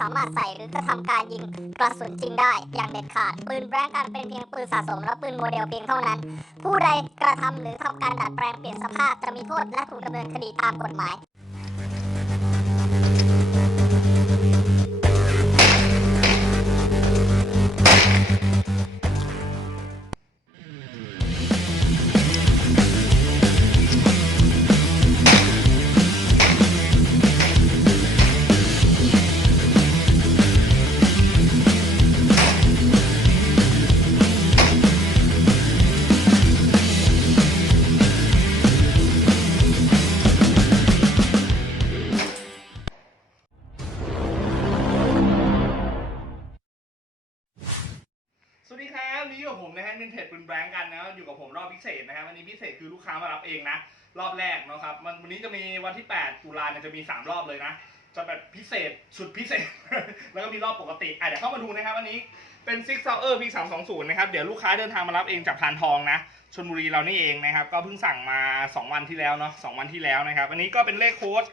สามารถใส่หรือกระทำการยิงกระสุนจริงได้อย่างเด็ดขาด ปืนแบล็งกันเป็นเพียงปืนสะสมและปืนโมเดลเพียงเท่านั้น ผู้ใดกระทำหรือทำการดัดแปลงเปลี่ยนสภาพจะมีโทษและถูกดำเนินคดีตามกฎหมาย สวัสดีครับวันนี้อยู่กับผมนะฮะมินเทจปืนแบงกันนะอยู่กับผมรอบพิเศษนะครับวันนี้พิเศษคือลูกค้ามารับเองนะ รอบแรกนะครับมันวันนี้จะมีวันที่ 8 ตุลาเนี่ยจะมี 3 รอบเลยนะ จะแบบพิเศษสุดพิเศษ แล้วก็มีรอบปกติอะเดี๋ยวเข้ามาดูนะครับวันนี้เป็น Six Hour P 3 2 0นย์นะครับเดี๋ยวลูกค้าเดินทางมารับเองจากพานทองนะชลบุรีเรานี่เองนะครับก็เพิ่งสั่งมา 2 วันที่แล้วเนาะสองวันที่แล้วนะครับอันนี้ก็เป็นเลขโค้ด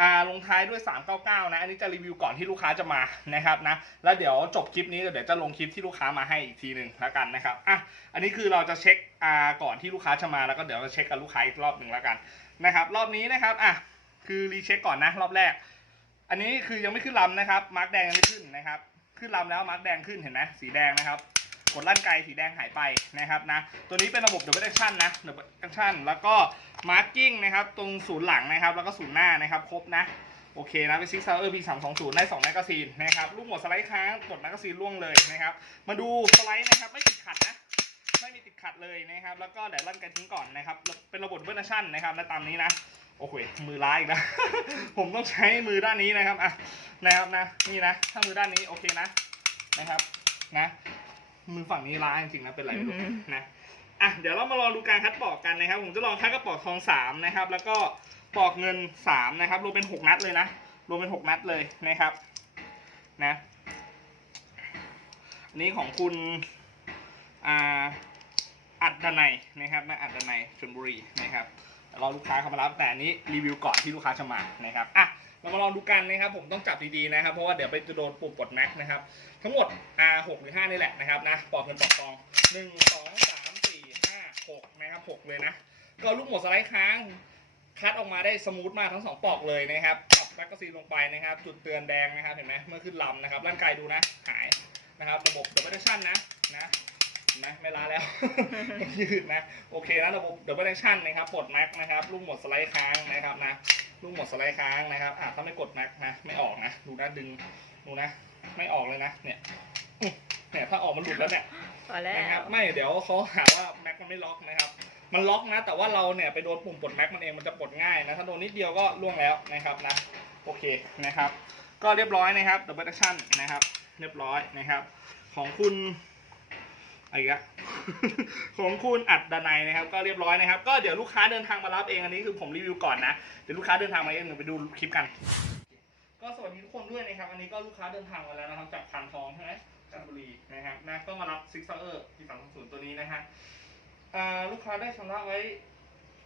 อ่าลงท้ายด้วย 399 นะ อันนี้จะรีวิวก่อนที่ลูกค้าจะมานะครับนะ แล้วเดี๋ยวจบคลิปนี้เดี๋ยวจะลงคลิปที่ลูกค้ามาให้อีกทีหนึ่งแล้วกันนะครับ อะ อันนี้คือเราจะเช็คอ่าก่อนที่ลูกค้าจะมาแล้วก็เดี๋ยวจะเช็คกับลูกค้าอีกรอบหนึ่งแล้วกันนะครับ รอบนี้นะครับ อะ คือรีเช็คก่อนนะ รอบแรก อันนี้คือยังไม่ขึ้นลำนะครับ มาร์กแดงยังไม่ขึ้นนะครับ ขึ้นลำแล้วมาร์กแดงขึ้นเห็นไหมสีแดงนะครับ กดลั่นไกลสีแดงหายไปนะครับนะตัวนี้เป็นระบบ double action นะ double action แล้วก็ marking นะครับตรงศูนย์หลังนะครับ แล้วก็ศูนย์หน้านะครับครบนะโอเคนะเป็น Six Hour P 3 2 0ได้2แมกกาซีนนะครับลูกหมดสไลด์ค้างกดแมกกาซีนล่วงเลยนะครับมาดูสไลด์นะครับไม่ติดขัดนะไม่มีติดขัดเลยนะครับแล้วก็เดี๋ยวลั่นไกลทิ้งก่อนนะครับเป็นระบบ double action นะครับและตามนี้นะโอ้โหมือร้ายอีกนะผมต้องใช้มือด้านนี้นะครับอะนะครับนะนี่นะถ้ามือด้านนี้โอเคนะนะครับนะ มือฝั่งนี้ร้ายจริงๆนะเป็นไรไม่รู้อือหือนะอะเดี๋ยวเรามาลองดูการคัดปอกกันนะครับ ผมจะลองคัดกระปอกทองสามนะครับ แล้วก็ปอกเงินสามนะครับรวมเป็นหกนัดเลยนะรวมเป็นหกนัดเลยนะครับ นะอันนี้ของคุณอ่าอัดดนัยนะครับนะอัดดนัยชลบุรีนะครับเดี๋ยวรอลูกค้าเข้ามารับแต่อันนี้รีวิวก่อนที่ลูกค้าจะมานะครับอะ เรามาลองดูกันนะครับ ผมต้องจับดีๆนะครับ เพราะว่าเดี๋ยวไปจะโดนปุ่มกดแม็กนะครับ ทั้งหมด R 6หรือ5นี่แหละนะครับนะปอกเงินปอกทอง1 2 3 4 5 6นะครับ6เลยนะ ก็ลูกหมดสไลด์ค้างคัดออกมาได้สมูทมากทั้งสองปอกเลยนะครับปรับแมกกาซีนลงไปนะครับ จุดเตือนแดงนะครับเห็นไหมเมื่อขึ้นลำนะครับร่างกายดูนะหายนะครับ ระบบเด b บ e เ t ชั่นนะนะเห็นไหมไม่ล้าแล้วยืดนะ โอเคนะระบบเด b บ e เ t ชั่นนะครับปลดแม็กนะครับลูกหมดสไลด์ค้างนะครับนะ ลูกหมดสไลด์ค้างนะครับอะถ้าไม่กดแม็กนะไม่ออกนะดูนะดึงดูนะ ไม่ออกเลยนะเนี่ยอื้อเนี่ยถ้าออกมันหลุดแล้วเนี่ยพอแล้นะครับวไม่เดี๋ยวเขาหาว่าแม็กมันไม่ล็อกนะครับ มันล็อกนะ แต่ว่าเราเนี่ยไปโดนปุ่มปลดแม็กมันเองมันจะปลดง่ายนะถ้าโดนนิดเดียวก็ล่วงแล้วนะครับนะโอเคนะครับ ก็เรียบร้อยนะครับ double action นะครับ เรียบร้อยนะครับ ของคุณ อะไรอีกอะของคุณอัดดนัยนะครับ ก็เรียบร้อยนะครับ ก็เดี๋ยวลูกค้าเดินทางมารับเองอันนี้คือผมรีวิวก่อนนะ เดี๋ยวลูกค้าเดินทางมาเองเดี๋ยวไปดูคลิปกัน ก็สวัสดีทุกคนด้วยนะครับ อันนี้ก็ลูกค้าเดินทางมาแล้วนะครับจากพันทองใช่ไหมจันทบุรีนะครับนะก็มารับซิกเซอร์ที่สามศูนย์ตัวนี้นะฮะอ่าลูกค้าได้ชำระไว้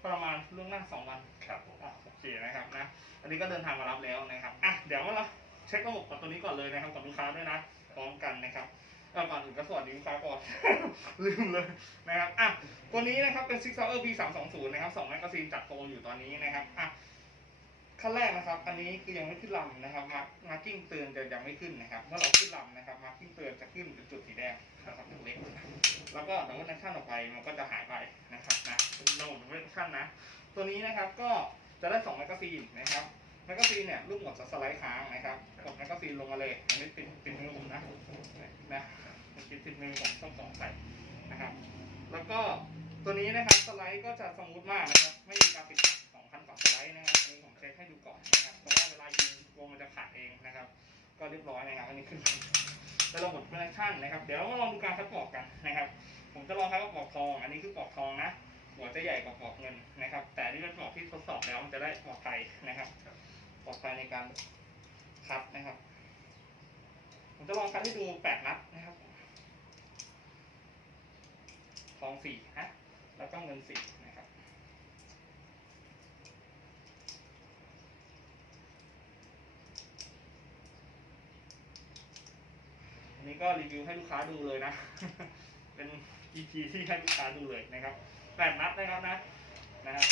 ประมาณล่วงหน้าสองวัน ครับผมอะโอเคนะครับนะ อันนี้ก็เดินทางมารับแล้วนะครับ อะ เดี๋ยวเราเช็คระบบกับตัวนี้ก่อนเลยนะครับกับลูกค้าด้วยนะ พร้อมกันนะครับเอาก่อนอื่นก็สวัสดีลูกค้าก่อน ลืมเลยนะครับอะตัวนี้นะครับเป็น Six Hour P 3 2 0 นะครับสองแมกกาซีนจัดโตอยู่ตอนนี้นะครับอะขั้นแรกนะครับ อันนี้คือยังไม่ขึ้นลำนะครับมามาร์กิ้งเตือนจะยังไม่ขึ้นนะครับ เมื่อเราขึ้นลำนะครับมาร์กิ้งเตือนจะขึ้นเป็นจุดสีแดงนะครับเล็กแล้วก็ดับเบิลแอคชั่นออกไปมันก็จะหายไปนะครับนะเป็นระบบดับเบิลแอคชั่นนะ ตัวนี้นะครับก็จะได้2แมกกาซีนนะครับ แมกกาซีนเนี่ยลูกหมดจะสไลด์ค้างนะครับกดแมกกาซีนลงมาเลยอันนี้ติดติดมือผมนะนะติดติดมือผมต้องสองใส่นะครับ แล้วก็ตัวนี้นะครับสไลด์ก็จะสมูทมากนะครับ ไม่มีการติดขัดของคันปรับสไลด์นะครับอันนี้ผมเช็คให้ดูก่อนนะครับเพราะว่าเวลายิงวงมันจะขาดเองนะครับ ก็เรียบร้อยนะครับอันนี้ขึ้นแล้วระบบเป็นแอคชั่นนะครับ เดี๋ยวเราลองดูการคัดปอกกันนะครับ ผมจะลองคัดกับปอกทอง อันนี้คือปอกทองนะหัวจะใหญ่กว่าปอกเงินนะครับ แต่นนี่เป็นปอกที่ทดสอบแล้วมันจะได้ปลอดภัยนะครับ ออกไปในการคัดนะครับ ผมจะลองคัดให้ดูแปดนัดนะครับ ทองสี่ฮะ แล้วก็เงินสี่นะครับอันนี้ก็รีวิวให้ลูกค้าดูเลยนะ เป็น EP ที่ให้ลูกค้าดูเลยนะครับแปดนัดนะครับนะนะครับ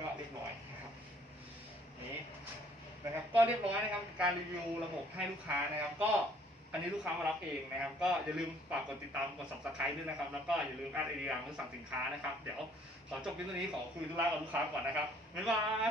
ก็เรียบร้อยนะครับนี่นะครับ ก็เรียบร้อยนะครับการรีวิวระบบให้ลูกค้านะครับ ก็อันนี้ลูกค้ามารับเองนะครับ ก็อย่าลืมฝากกดติดตามกด subscribe ด้วยนะครับ แล้วก็อย่าลืมแอดไอเดียเพื่อสั่งสินค้านะครับ เดี๋ยวขอจบคลิปตัวนี้ขอคุยธุระกับลูกค้าก่อนนะครับบ๊ายบาย